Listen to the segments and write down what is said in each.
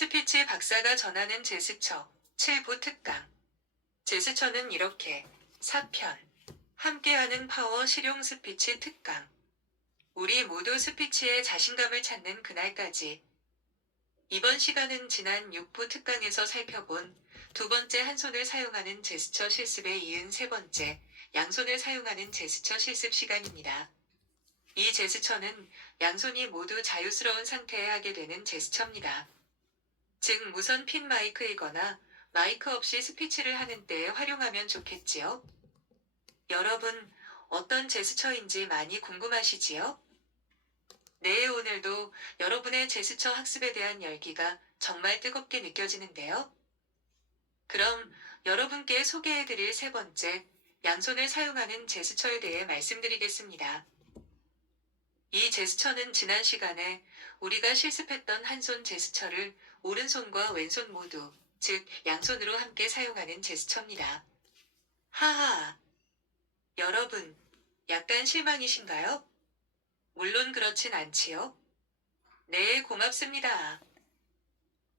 스피치 박사가 전하는 제스처 7부 특강. 제스처는 이렇게 4편 함께하는 파워 실용 스피치 특강. 우리 모두 스피치에 자신감을 찾는 그날까지. 이번 시간은 지난 6부 특강에서 살펴본 두 번째 한 손을 사용하는 제스처 실습에 이은 세 번째 양손을 사용하는 제스처 실습 시간입니다. 이 제스처는 양손이 모두 자유스러운 상태에 하게 되는 제스처입니다. 즉 무선 핀 마이크이거나 마이크 없이 스피치를 하는 때에 활용하면 좋겠지요? 여러분, 어떤 제스처인지 많이 궁금하시지요? 네, 오늘도 여러분의 제스처 학습에 대한 열기가 정말 뜨겁게 느껴지는데요. 그럼 여러분께 소개해드릴 세 번째 양손을 사용하는 제스처에 대해 말씀드리겠습니다. 이 제스처는 지난 시간에 우리가 실습했던 한 손 제스처를 오른손과 왼손 모두, 즉 양손으로 함께 사용하는 제스처입니다. 하하. 여러분, 약간 실망이신가요? 물론 그렇진 않지요. 네, 고맙습니다.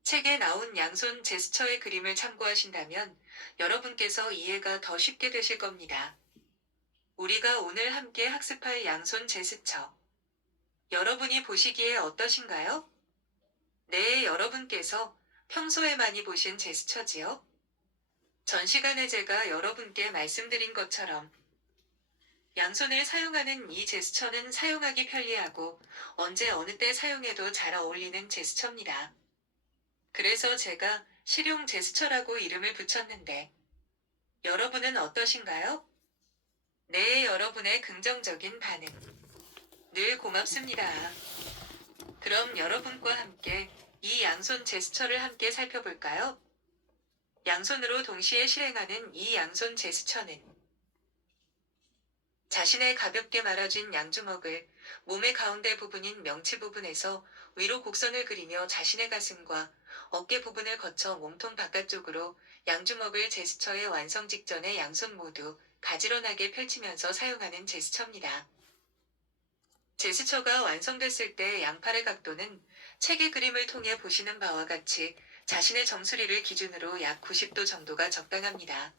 책에 나온 양손 제스처의 그림을 참고하신다면 여러분께서 이해가 더 쉽게 되실 겁니다. 우리가 오늘 함께 학습할 양손 제스처. 여러분이 보시기에 어떠신가요? 네, 여러분께서 평소에 많이 보신 제스처지요? 전 시간에 제가 여러분께 말씀드린 것처럼 양손을 사용하는 이 제스처는 사용하기 편리하고 언제 어느 때 사용해도 잘 어울리는 제스처입니다. 그래서 제가 실용 제스처라고 이름을 붙였는데 여러분은 어떠신가요? 네, 여러분의 긍정적인 반응. 늘 고맙습니다. 그럼 여러분과 함께 이 양손 제스처를 함께 살펴볼까요? 양손으로 동시에 실행하는 이 양손 제스처는 자신의 가볍게 말아진 양주먹을 몸의 가운데 부분인 명치 부분에서 위로 곡선을 그리며 자신의 가슴과 어깨 부분을 거쳐 몸통 바깥쪽으로 양주먹을 제스처의 완성 직전에 양손 모두 가지런하게 펼치면서 사용하는 제스처입니다. 제스처가 완성됐을 때 양팔의 각도는 책의 그림을 통해 보시는 바와 같이 자신의 정수리를 기준으로 약 90도 정도가 적당합니다.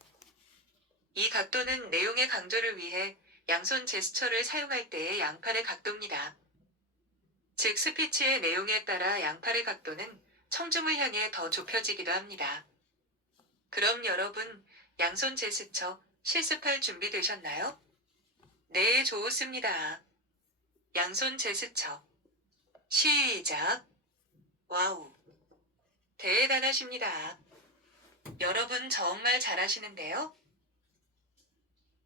이 각도는 내용의 강조를 위해 양손 제스처를 사용할 때의 양팔의 각도입니다. 즉 스피치의 내용에 따라 양팔의 각도는 청중을 향해 더 좁혀지기도 합니다. 그럼 여러분, 양손 제스처 실습할 준비 되셨나요? 네, 좋습니다. 양손 제스처. 시작. 와우. 대단하십니다. 여러분 정말 잘하시는데요?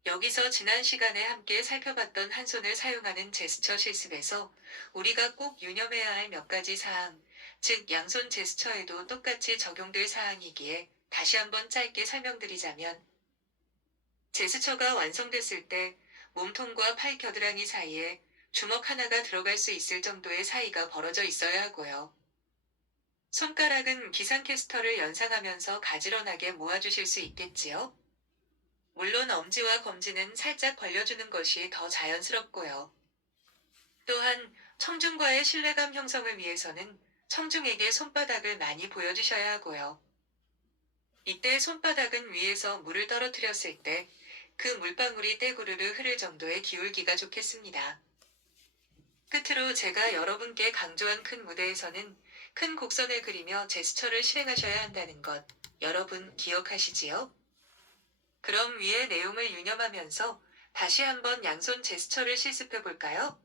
여기서 지난 시간에 함께 살펴봤던 한 손을 사용하는 제스처 실습에서 우리가 꼭 유념해야 할 몇 가지 사항, 즉 양손 제스처에도 똑같이 적용될 사항이기에 다시 한번 짧게 설명드리자면 제스처가 완성됐을 때 몸통과 팔 겨드랑이 사이에 주먹 하나가 들어갈 수 있을 정도의 사이가 벌어져 있어야 하고요. 손가락은 기상캐스터를 연상하면서 가지런하게 모아주실 수 있겠지요? 물론 엄지와 검지는 살짝 벌려주는 것이 더 자연스럽고요. 또한 청중과의 신뢰감 형성을 위해서는 청중에게 손바닥을 많이 보여주셔야 하고요. 이때 손바닥은 위에서 물을 떨어뜨렸을 때 그 물방울이 떼구르르 흐를 정도의 기울기가 좋겠습니다. 끝으로 제가 여러분께 강조한 큰 무대에서는 큰 곡선을 그리며 제스처를 실행하셔야 한다는 것, 여러분 기억하시지요? 그럼 위의 내용을 유념하면서 다시 한번 양손 제스처를 실습해 볼까요?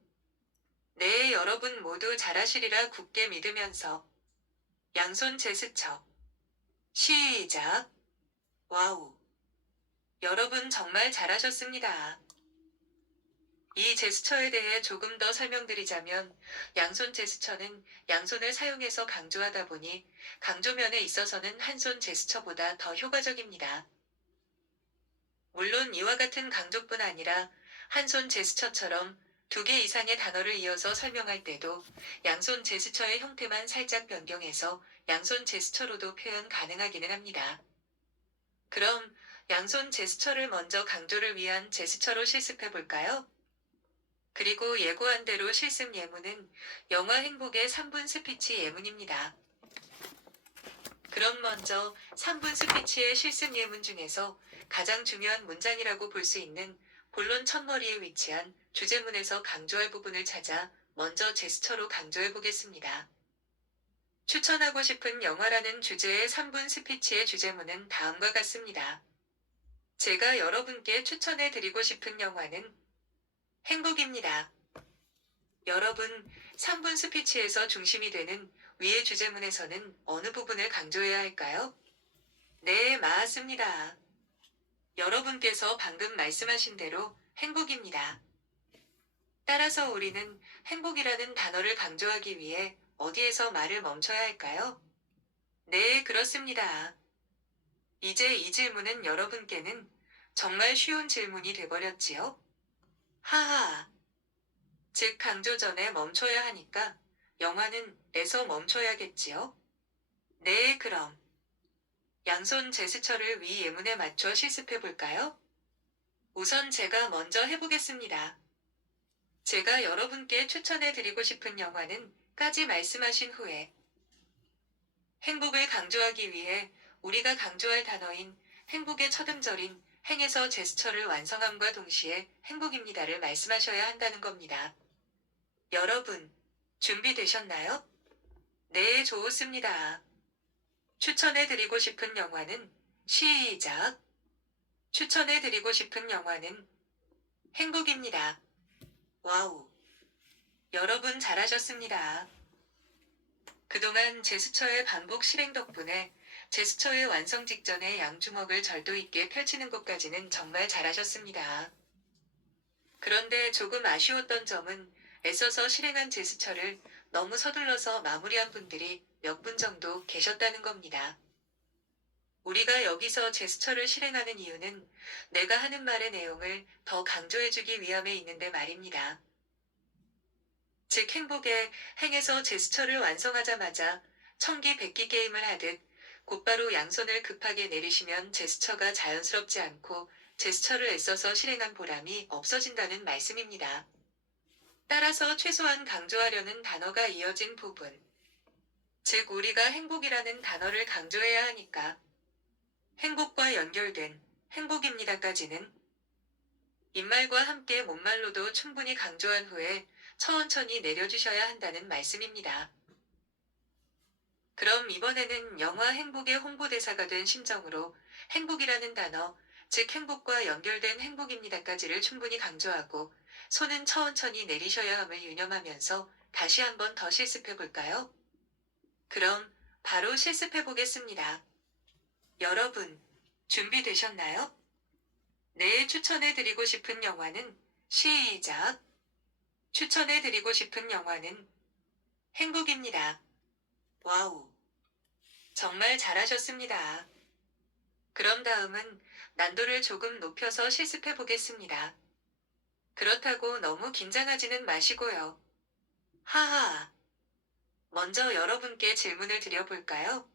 네, 여러분 모두 잘하시리라 굳게 믿으면서 양손 제스처 시작. 와우. 여러분 정말 잘하셨습니다. 이 제스처에 대해 조금 더 설명드리자면 양손 제스처는 양손을 사용해서 강조하다 보니 강조면에 있어서는 한 손 제스처보다 더 효과적입니다. 물론 이와 같은 강조뿐 아니라 한 손 제스처처럼 2개 이상의 단어를 이어서 설명할 때도 양손 제스처의 형태만 살짝 변경해서 양손 제스처로도 표현 가능하기는 합니다. 그럼 양손 제스처를 먼저 강조를 위한 제스처로 실습해 볼까요? 그리고 예고한 대로 실습 예문은 영화 행복의 3분 스피치 예문입니다. 그럼 먼저 3분 스피치의 실습 예문 중에서 가장 중요한 문장이라고 볼 수 있는 본론 첫머리에 위치한 주제문에서 강조할 부분을 찾아 먼저 제스처로 강조해 보겠습니다. 추천하고 싶은 영화라는 주제의 3분 스피치의 주제문은 다음과 같습니다. 제가 여러분께 추천해 드리고 싶은 영화는 행복입니다. 여러분, 3분 스피치에서 중심이 되는 위의 주제문에서는 어느 부분을 강조해야 할까요? 네, 맞습니다. 여러분께서 방금 말씀하신 대로 행복입니다. 따라서 우리는 행복이라는 단어를 강조하기 위해 어디에서 말을 멈춰야 할까요? 네, 그렇습니다. 이제 이 질문은 여러분께는 정말 쉬운 질문이 돼버렸지요? 하하. 즉, 강조 전에 멈춰야 하니까 영화는 에서 멈춰야겠지요? 네, 그럼 양손 제스처를 위 예문에 맞춰 실습해 볼까요? 우선 제가 먼저 해보겠습니다. 제가 여러분께 추천해 드리고 싶은 영화는 까지 말씀하신 후에 행복을 강조하기 위해 우리가 강조할 단어인 행복의 첫 음절인 행에서 제스처를 완성함과 동시에 행복입니다를 말씀하셔야 한다는 겁니다. 여러분, 준비되셨나요? 네, 좋습니다. 추천해 드리고 싶은 영화는 시작. 추천해 드리고 싶은 영화는 행복입니다. 와우. 여러분 잘하셨습니다. 그동안 제스처의 반복 실행 덕분에 제스처의 완성 직전에 양주먹을 절도 있게 펼치는 것까지는 정말 잘하셨습니다. 그런데 조금 아쉬웠던 점은 애써서 실행한 제스처를 너무 서둘러서 마무리한 분들이 몇 분 정도 계셨다는 겁니다. 우리가 여기서 제스처를 실행하는 이유는 내가 하는 말의 내용을 더 강조해주기 위함에 있는데 말입니다. 즉 행복의 행에서 제스처를 완성하자마자 청기백기 게임을 하듯 곧바로 양손을 급하게 내리시면 제스처가 자연스럽지 않고 제스처를 애써서 실행한 보람이 없어진다는 말씀입니다. 따라서 최소한 강조하려는 단어가 이어진 부분. 즉 우리가 행복이라는 단어를 강조해야 하니까 행복과 연결된 행복입니다까지는 입말과 함께 못말로도 충분히 강조한 후에 천천히 내려주셔야 한다는 말씀입니다. 그럼 이번에는 영화 행복의 홍보대사가 된 심정으로 행복이라는 단어, 즉 행복과 연결된 행복입니다까지를 충분히 강조하고 손은 천천히 내리셔야 함을 유념하면서 다시 한번 더 실습해 볼까요? 그럼 바로 실습해 보겠습니다. 여러분, 준비되셨나요? 네, 추천해 드리고 싶은 영화는 시작. 추천해 드리고 싶은 영화는 행복입니다. 와우. 정말 잘하셨습니다. 그럼 다음은 난도를 조금 높여서 실습해 보겠습니다. 그렇다고 너무 긴장하지는 마시고요. 하하. 먼저 여러분께 질문을 드려볼까요?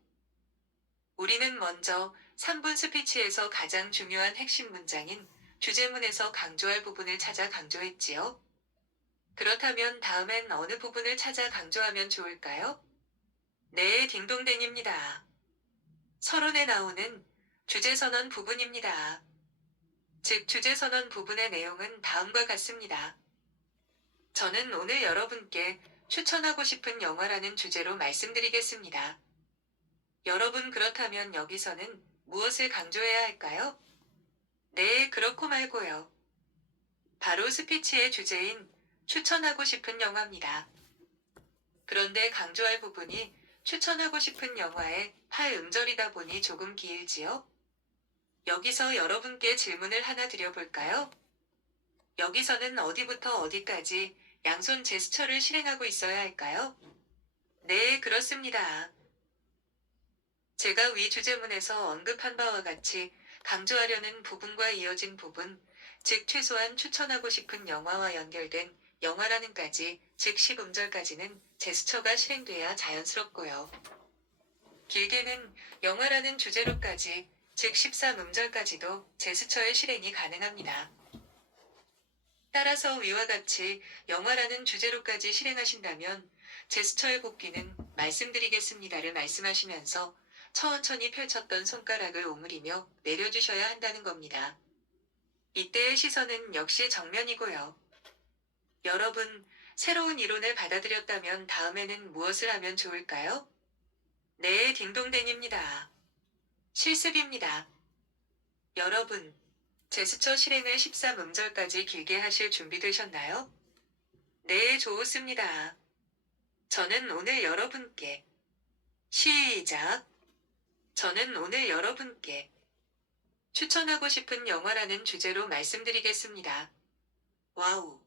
우리는 먼저 3분 스피치에서 가장 중요한 핵심 문장인 주제문에서 강조할 부분을 찾아 강조했지요. 그렇다면 다음엔 어느 부분을 찾아 강조하면 좋을까요? 네, 딩동댕입니다. 서론에 나오는 주제선언 부분입니다. 즉, 주제선언 부분의 내용은 다음과 같습니다. 저는 오늘 여러분께 추천하고 싶은 영화라는 주제로 말씀드리겠습니다. 여러분 그렇다면 여기서는 무엇을 강조해야 할까요? 네, 그렇고 말고요. 바로 스피치의 주제인 추천하고 싶은 영화입니다. 그런데 강조할 부분이 추천하고 싶은 영화의 8음절이다 보니 조금 길지요? 여기서 여러분께 질문을 하나 드려볼까요? 여기서는 어디부터 어디까지 양손 제스처를 실행하고 있어야 할까요? 네, 그렇습니다. 제가 위 주제문에서 언급한 바와 같이 강조하려는 부분과 이어진 부분, 즉 최소한 추천하고 싶은 영화와 연결된 영화라는까지, 즉 10음절까지는 제스처가 실행돼야 자연스럽고요. 길게는 영화라는 주제로까지, 즉 13음절까지도 제스처의 실행이 가능합니다. 따라서 위와 같이 영화라는 주제로까지 실행하신다면 제스처의 복귀는 말씀드리겠습니다를 말씀하시면서 천천히 펼쳤던 손가락을 오므리며 내려주셔야 한다는 겁니다. 이때의 시선은 역시 정면이고요. 여러분, 새로운 이론을 받아들였다면 다음에는 무엇을 하면 좋을까요? 네, 딩동댕입니다. 실습입니다. 여러분, 제스처 실행을 13음절까지 길게 하실 준비되셨나요? 네, 좋습니다. 저는 오늘 여러분께 시작. 저는 오늘 여러분께 추천하고 싶은 영화라는 주제로 말씀드리겠습니다. 와우,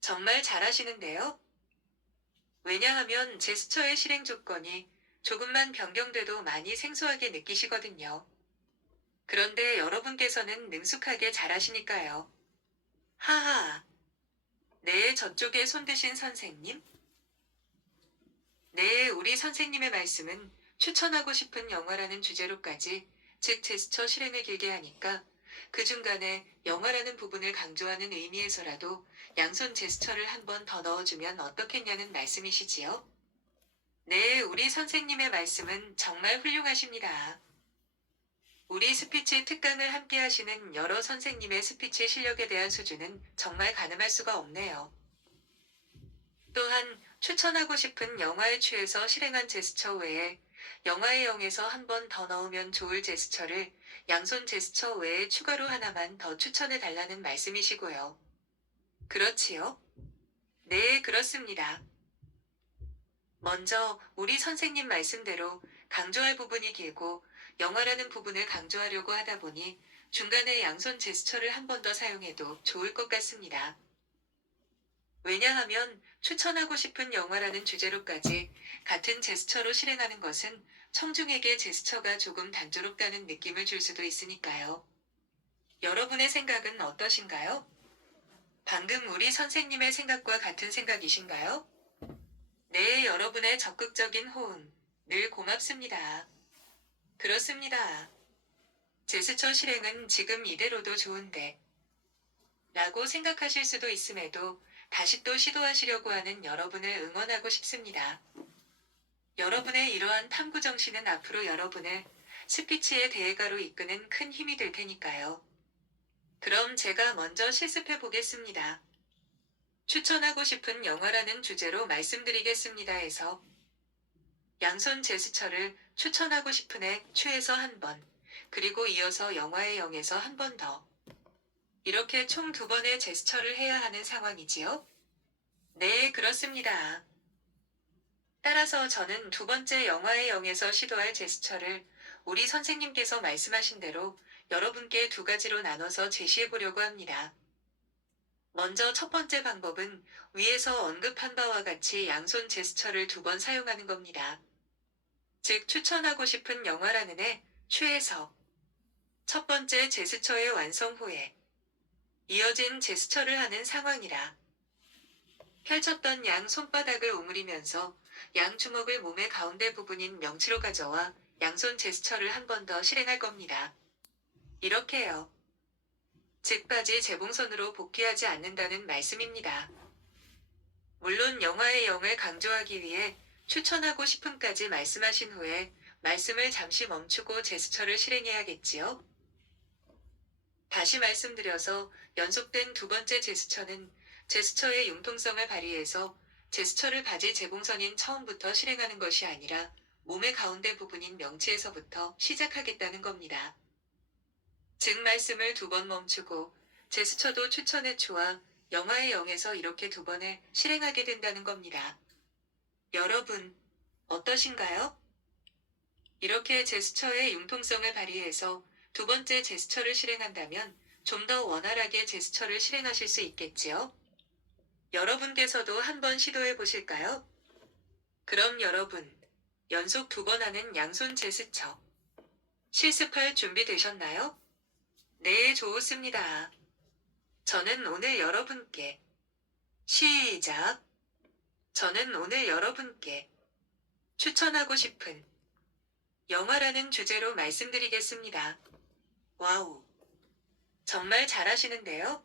정말 잘하시는데요? 왜냐하면 제스처의 실행 조건이 조금만 변경돼도 많이 생소하게 느끼시거든요. 그런데 여러분께서는 능숙하게 잘하시니까요. 하하. 네, 저쪽에 손 드신 선생님? 네, 우리 선생님의 말씀은 추천하고 싶은 영화라는 주제로까지, 즉 제스처 실행을 길게 하니까 그 중간에 영화라는 부분을 강조하는 의미에서라도 양손 제스처를 한 번 더 넣어주면 어떻겠냐는 말씀이시지요? 네, 우리 선생님의 말씀은 정말 훌륭하십니다. 우리 스피치 특강을 함께 하시는 여러 선생님의 스피치 실력에 대한 수준은 정말 가늠할 수가 없네요. 또한 추천하고 싶은 영화에 취해서 실행한 제스처 외에 영화의 영에서 한 번 더 넣으면 좋을 제스처를 양손 제스처 외에 추가로 하나만 더 추천해 달라는 말씀이시고요. 그렇지요? 네, 그렇습니다. 먼저 우리 선생님 말씀대로 강조할 부분이 길고 영화라는 부분을 강조하려고 하다 보니 중간에 양손 제스처를 한 번 더 사용해도 좋을 것 같습니다. 왜냐하면 추천하고 싶은 영화라는 주제로까지 같은 제스처로 실행하는 것은 청중에게 제스처가 조금 단조롭다는 느낌을 줄 수도 있으니까요. 여러분의 생각은 어떠신가요? 방금 우리 선생님의 생각과 같은 생각이신가요? 네, 여러분의 적극적인 호응, 늘 고맙습니다. 그렇습니다. 제스처 실행은 지금 이대로도 좋은데, 라고 생각하실 수도 있음에도 다시 또 시도하시려고 하는 여러분을 응원하고 싶습니다. 여러분의 이러한 탐구 정신은 앞으로 여러분을 스피치의 대회가로 이끄는 큰 힘이 될 테니까요. 그럼 제가 먼저 실습해 보겠습니다. 추천하고 싶은 영화라는 주제로 말씀드리겠습니다 해서 양손 제스처를 추천하고 싶은에 취해서 한 번, 그리고 이어서 영화의 영에서 한 번 더. 이렇게 총 2번의 제스처를 해야 하는 상황이지요? 네, 그렇습니다. 따라서 저는 2번째 영화의 영에서 시도할 제스처를 우리 선생님께서 말씀하신 대로 여러분께 2가지로 나눠서 제시해 보려고 합니다. 먼저 첫 번째 방법은 위에서 언급한 바와 같이 양손 제스처를 2번 사용하는 겁니다. 즉 추천하고 싶은 영화라는 애, 취해서 첫 번째 제스처의 완성 후에 이어진 제스처를 하는 상황이라 펼쳤던 양 손바닥을 오므리면서 양 주먹을 몸의 가운데 부분인 명치로 가져와 양손 제스처를 한 번 더 실행할 겁니다. 이렇게요. 즉 바지 재봉선으로 복귀하지 않는다는 말씀입니다. 물론 영화의 영을 강조하기 위해 추천하고 싶음까지 말씀하신 후에 말씀을 잠시 멈추고 제스처를 실행해야겠지요? 다시 말씀드려서 연속된 2번째 제스처는 제스처의 융통성을 발휘해서 제스처를 바지 재봉선인 처음부터 실행하는 것이 아니라 몸의 가운데 부분인 명치에서부터 시작하겠다는 겁니다. 즉 말씀을 2번 멈추고 제스처도 추천의 초와 영화의 영에서 이렇게 2번을 실행하게 된다는 겁니다. 여러분, 어떠신가요? 이렇게 제스처의 융통성을 발휘해서 2번째 제스처를 실행한다면 좀 더 원활하게 제스처를 실행하실 수 있겠지요? 여러분께서도 한번 시도해 보실까요? 그럼 여러분, 연속 2번 하는 양손 제스처 실습할 준비 되셨나요? 네, 좋습니다. 저는 오늘 여러분께 시작. 저는 오늘 여러분께 추천하고 싶은 영화라는 주제로 말씀드리겠습니다. 와우. 정말 잘하시는데요?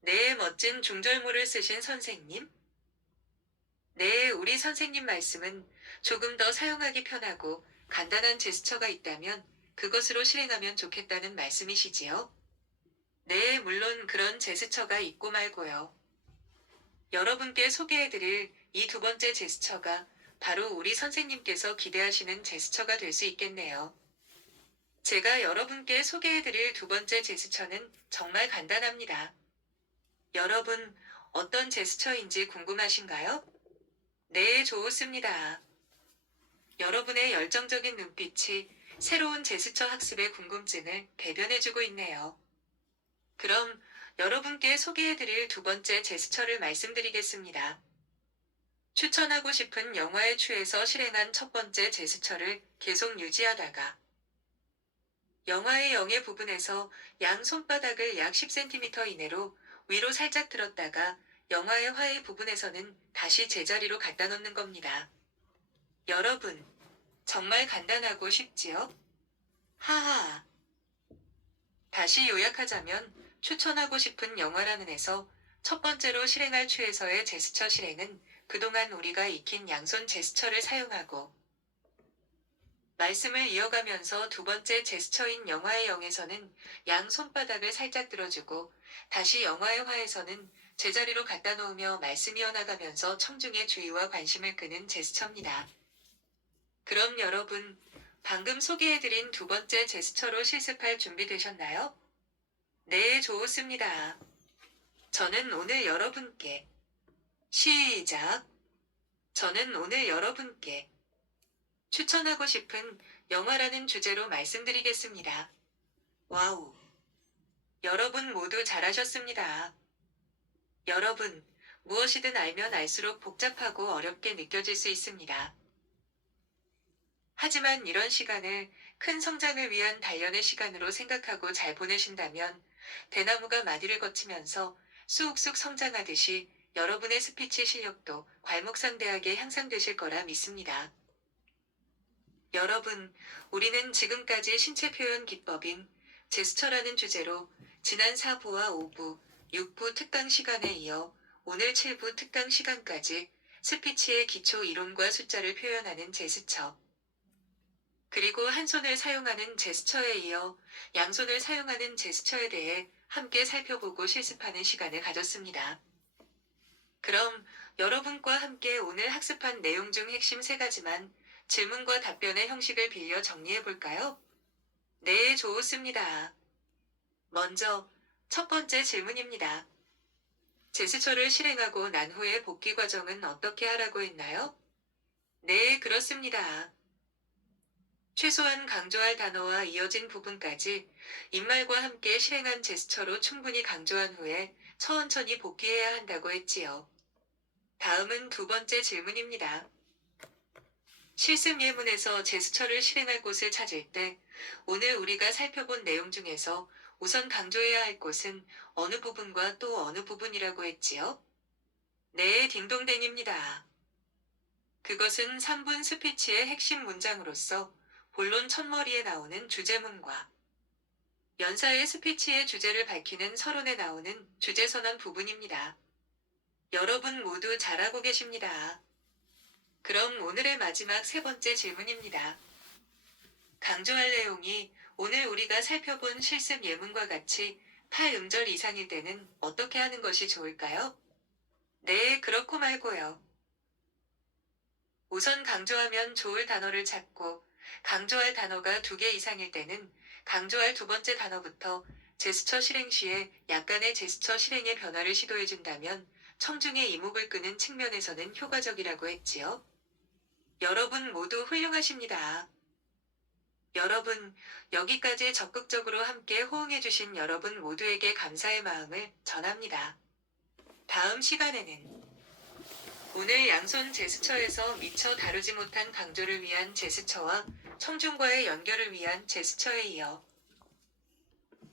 네, 멋진 중절모를 쓰신 선생님. 네, 우리 선생님 말씀은 조금 더 사용하기 편하고 간단한 제스처가 있다면 그것으로 실행하면 좋겠다는 말씀이시지요? 네, 물론 그런 제스처가 있고 말고요. 여러분께 소개해드릴 이 두 번째 제스처가 바로 우리 선생님께서 기대하시는 제스처가 될 수 있겠네요. 제가 여러분께 소개해드릴 두 번째 제스처는 정말 간단합니다. 여러분, 어떤 제스처인지 궁금하신가요? 네, 좋습니다. 여러분의 열정적인 눈빛이 새로운 제스처 학습의 궁금증을 대변해주고 있네요. 그럼 여러분께 소개해드릴 두 번째 제스처를 말씀드리겠습니다. 추천하고 싶은 영화에 취해서 실행한 첫 번째 제스처를 계속 유지하다가 영화의 영의 부분에서 양 손바닥을 약 10cm 이내로 위로 살짝 들었다가 영화의 화의 부분에서는 다시 제자리로 갖다 놓는 겁니다. 여러분, 정말 간단하고 쉽지요? 하하. 다시 요약하자면 추천하고 싶은 영화라는 에서 첫 번째로 실행할 취에서의 제스처 실행은 그동안 우리가 익힌 양손 제스처를 사용하고 말씀을 이어가면서 두 번째 제스처인 영화의 영에서는 양 손바닥을 살짝 들어주고 다시 영화의 화에서는 제자리로 갖다 놓으며 말씀이 이어나가면서 청중의 주의와 관심을 끄는 제스처입니다. 그럼 여러분, 방금 소개해드린 두 번째 제스처로 실습할 준비 되셨나요? 네, 좋습니다. 저는 오늘 여러분께 시작. 저는 오늘 여러분께 추천하고 싶은 영화라는 주제로 말씀드리겠습니다. 와우. 여러분 모두 잘하셨습니다. 여러분, 무엇이든 알면 알수록 복잡하고 어렵게 느껴질 수 있습니다. 하지만 이런 시간을 큰 성장을 위한 단련의 시간으로 생각하고 잘 보내신다면 대나무가 마디를 거치면서 쑥쑥 성장하듯이 여러분의 스피치 실력도 괄목상대하게 향상되실 거라 믿습니다. 여러분, 우리는 지금까지 신체 표현 기법인 제스처라는 주제로 지난 4부와 5부, 6부 특강 시간에 이어 오늘 7부 특강 시간까지 스피치의 기초 이론과 숫자를 표현하는 제스처, 그리고 한 손을 사용하는 제스처에 이어 양손을 사용하는 제스처에 대해 함께 살펴보고 실습하는 시간을 가졌습니다. 그럼 여러분과 함께 오늘 학습한 내용 중 핵심 세 가지만 질문과 답변의 형식을 빌려 정리해 볼까요? 네, 좋습니다. 먼저, 첫 번째 질문입니다. 제스처를 실행하고 난 후의 복귀 과정은 어떻게 하라고 했나요? 네, 그렇습니다. 최소한 강조할 단어와 이어진 부분까지 입말과 함께 실행한 제스처로 충분히 강조한 후에 천천히 복귀해야 한다고 했지요. 다음은 두 번째 질문입니다. 실습 예문에서 제스처를 실행할 곳을 찾을 때 오늘 우리가 살펴본 내용 중에서 우선 강조해야 할 곳은 어느 부분과 또 어느 부분이라고 했지요? 네, 딩동댕입니다. 그것은 3분 스피치의 핵심 문장으로서 본론 첫머리에 나오는 주제문과 연사의 스피치의 주제를 밝히는 서론에 나오는 주제선언 부분입니다. 여러분 모두 잘하고 계십니다. 그럼 오늘의 마지막 세 번째 질문입니다. 강조할 내용이 오늘 우리가 살펴본 실습 예문과 같이 8음절 이상일 때는 어떻게 하는 것이 좋을까요? 네, 그렇고 말고요. 우선 강조하면 좋을 단어를 찾고 강조할 단어가 2개 이상일 때는 강조할 두 번째 단어부터 제스처 실행 시에 약간의 제스처 실행의 변화를 시도해준다면 청중의 이목을 끄는 측면에서는 효과적이라고 했지요. 여러분 모두 훌륭하십니다. 여러분, 여기까지 적극적으로 함께 호응해주신 여러분 모두에게 감사의 마음을 전합니다. 다음 시간에는 오늘 양손 제스처에서 미처 다루지 못한 강조를 위한 제스처와 청중과의 연결을 위한 제스처에 이어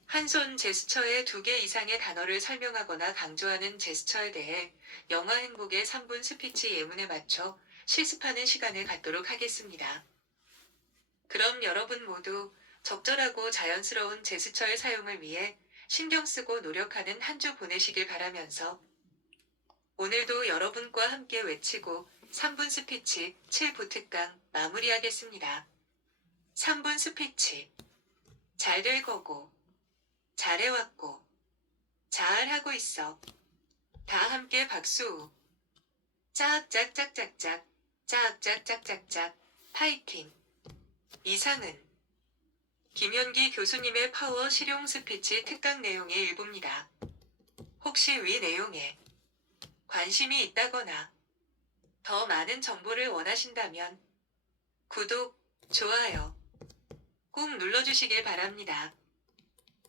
한 손 제스처의 2개 이상의 단어를 설명하거나 강조하는 제스처에 대해 영화 행복의 3분 스피치 예문에 맞춰 실습하는 시간을 갖도록 하겠습니다. 그럼 여러분 모두 적절하고 자연스러운 제스처의 사용을 위해 신경 쓰고 노력하는 한 주 보내시길 바라면서 오늘도 여러분과 함께 외치고 3분 스피치 7부 특강 마무리하겠습니다. 3분 스피치. 잘 될 거고, 잘해왔고, 잘하고 있어. 다 함께 박수. 짝짝짝짝짝, 짝짝짝짝짝, 파이팅. 이상은 김연기 교수님의 파워 실용 스피치 특강 내용의 일부입니다. 혹시 위 내용에 관심이 있다거나 더 많은 정보를 원하신다면 구독, 좋아요 꼭 눌러주시길 바랍니다.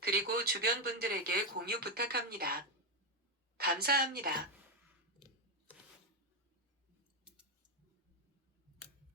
그리고 주변 분들에게 공유 부탁합니다. 감사합니다.